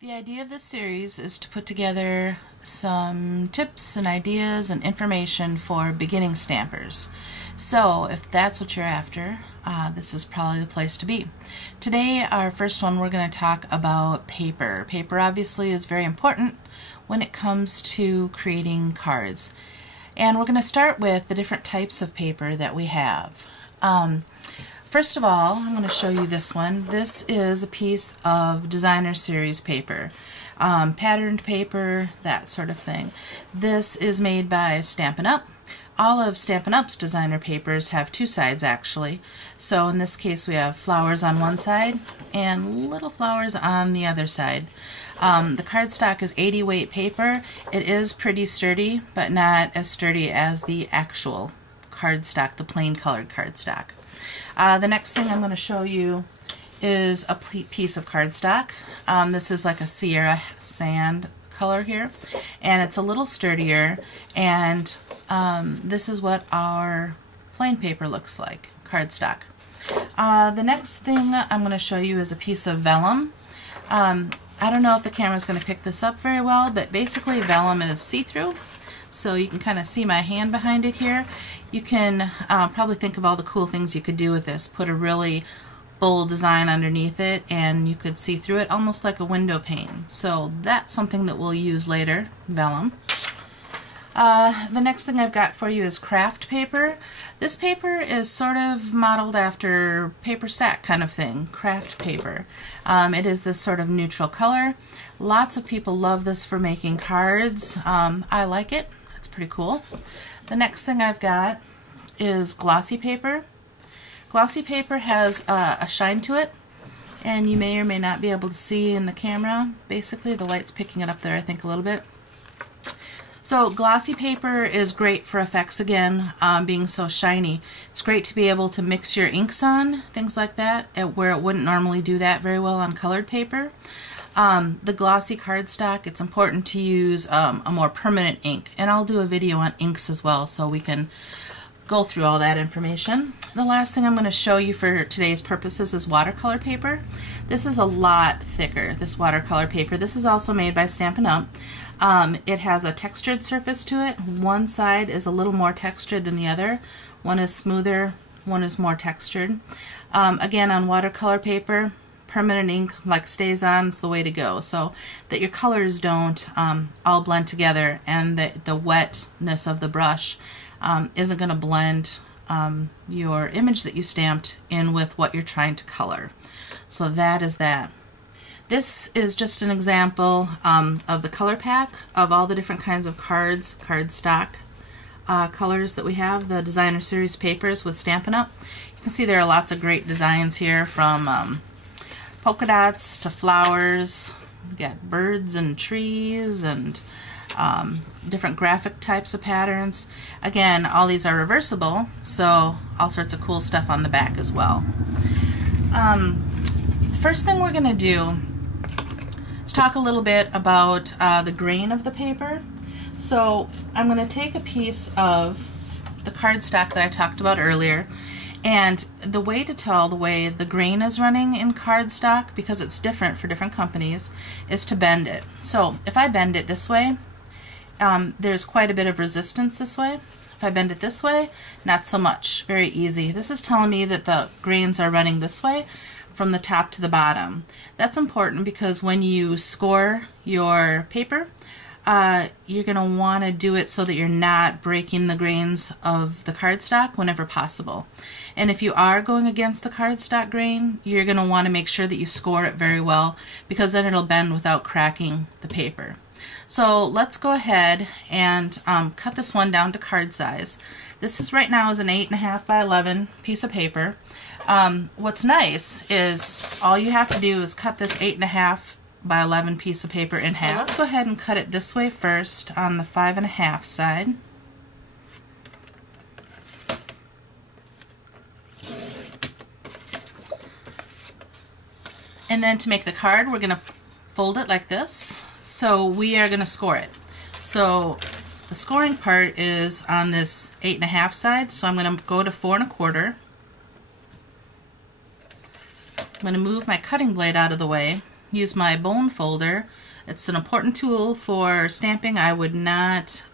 The idea of this series is to put together some tips and ideas and information for beginning stampers. So if that's what you're after, this is probably the place to be. Today, our first one, we're going to talk about paper. Paper obviously is very important when it comes to creating cards. And we're going to start with the different types of paper that we have. First of all, I'm going to show you this one. This is a piece of designer series paper, patterned paper, that sort of thing. This is made by Stampin' Up! All of Stampin' Up's designer papers have two sides actually. So in this case we have flowers on one side and little flowers on the other side. The cardstock is 80 weight paper. It is pretty sturdy, but not as sturdy as the actual cardstock, the plain colored cardstock. The next thing I'm going to show you is a piece of cardstock. This is like a Sierra sand color here, and it's a little sturdier, and this is what our plain paper looks like, cardstock. The next thing I'm going to show you is a piece of vellum. I don't know if the camera is going to pick this up very well, but basically vellum is see-through. So you can kind of see my hand behind it here. You can probably think of all the cool things you could do with this. Put a really bold design underneath it and you could see through it almost like a window pane. So that's something that we'll use later, vellum. The next thing I've got for you is craft paper. This paper is sort of modeled after paper sack kind of thing, craft paper. It is this sort of neutral color. Lots of people love this for making cards. I like it. It's pretty cool. The next thing I've got is glossy paper. Glossy paper has a shine to it, and you may or may not be able to see in the camera. Basically, the light's picking it up there, I think, a little bit. So glossy paper is great for effects again, being so shiny. It's great to be able to mix your inks on, things like that, where it wouldn't normally do that very well on colored paper. The glossy cardstock, it's important to use a more permanent ink, and I'll do a video on inks as well so we can go through all that information. The last thing I'm going to show you for today's purposes is watercolor paper. This is a lot thicker, this watercolor paper. This is also made by Stampin' Up! It has a textured surface to it. One side is a little more textured than the other. One is smoother, one is more textured. Again, on watercolor paper, permanent ink like stays on is the way to go, so that your colors don't all blend together and the wetness of the brush isn't going to blend your image that you stamped in with what you're trying to color. So that is that. This is just an example of the color pack of all the different kinds of cards, cardstock colors that we have, the designer series papers with Stampin' Up! You can see there are lots of great designs here, from polka dots to flowers. We got birds and trees and different graphic types of patterns. Again, all these are reversible, so all sorts of cool stuff on the back as well. First thing we're going to do is talk a little bit about the grain of the paper. So I'm going to take a piece of the cardstock that I talked about earlier, and the way to tell the way the grain is running in cardstock, because it's different for different companies, is to bend it. So if I bend it this way, there's quite a bit of resistance this way. If I bend it this way, not so much. Very easy. This is telling me that the grains are running this way from the top to the bottom. That's important because when you score your paper, you're going to want to do it so that you're not breaking the grains of the cardstock whenever possible. And if you are going against the cardstock grain, you're going to want to make sure that you score it very well, because then it'll bend without cracking the paper. So let's go ahead and cut this one down to card size. This is right now is an 8.5 by 11 piece of paper. What's nice is all you have to do is cut this 8.5 by 11 piece of paper in half. Let's go ahead and cut it this way first on the 5.5 side. And then to make the card, we're going to fold it like this. So we are going to score it. So the scoring part is on this 8.5 side, so I'm going to go to 4 1/4. I'm going to move my cutting blade out of the way use my bone folder. It's an important tool for stamping. I would not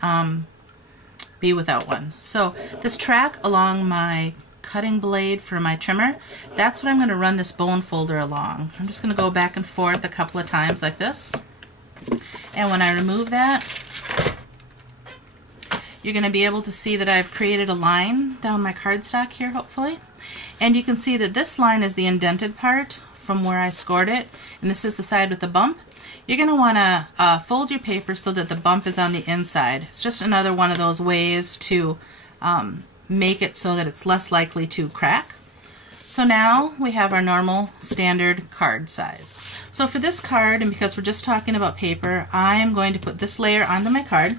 be without one. So this track along my cutting blade for my trimmer, that's what I'm going to run this bone folder along. I'm just going to go back and forth a couple of times like this. And when I remove that, you're going to be able to see that I've created a line down my cardstock here, hopefully. And you can see that this line is the indented part from where I scored it, and this is the side with the bump. You're going to want to fold your paper so that the bump is on the inside. It's just another one of those ways to make it so that it's less likely to crack. So now we have our normal standard card size. So for this card, and because we're just talking about paper, I am going to put this layer onto my card.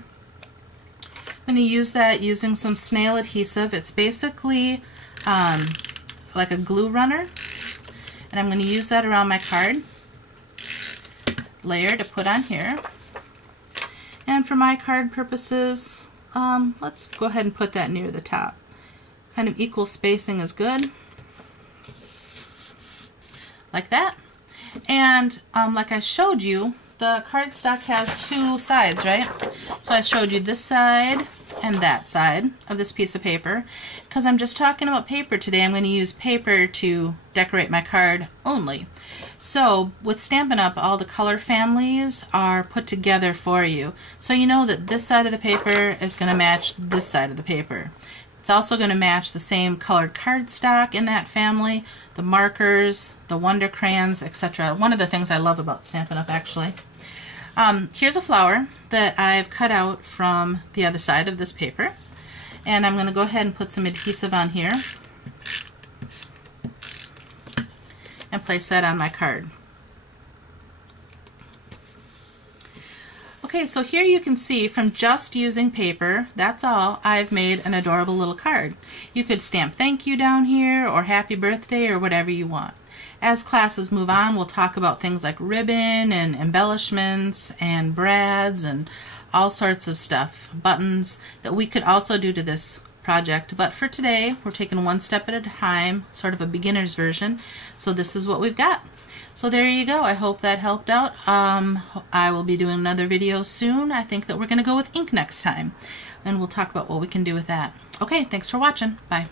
I'm going to use that using some snail adhesive. It's basically like a glue runner, and I'm going to use that around my card layer to put on here. And for my card purposes, let's go ahead and put that near the top. Kind of equal spacing is good, like that. And like I showed you, the cardstock has two sides, right? So I showed you this side and that side of this piece of paper. Because I'm just talking about paper today, I'm going to use paper to decorate my card only. So with Stampin' Up, all the color families are put together for you. So you know that this side of the paper is going to match this side of the paper. It's also going to match the same colored cardstock in that family, the markers, the Wonder Crayons, etc. One of the things I love about Stampin' Up, actually. Here's a flower that I've cut out from the other side of this paper. And I'm going to go ahead and put some adhesive on here and place that on my card. Okay, so here you can see from just using paper, that's all, I've made an adorable little card. You could stamp thank you down here or happy birthday or whatever you want. As classes move on, we'll talk about things like ribbon and embellishments and brads and all sorts of stuff, buttons that we could also do to this project. But for today, we're taking one step at a time, sort of a beginner's version. So this is what we've got. So there you go. I hope that helped out. I will be doing another video soon. I think that we're going to go with ink next time, and we'll talk about what we can do with that. Okay, thanks for watching. Bye.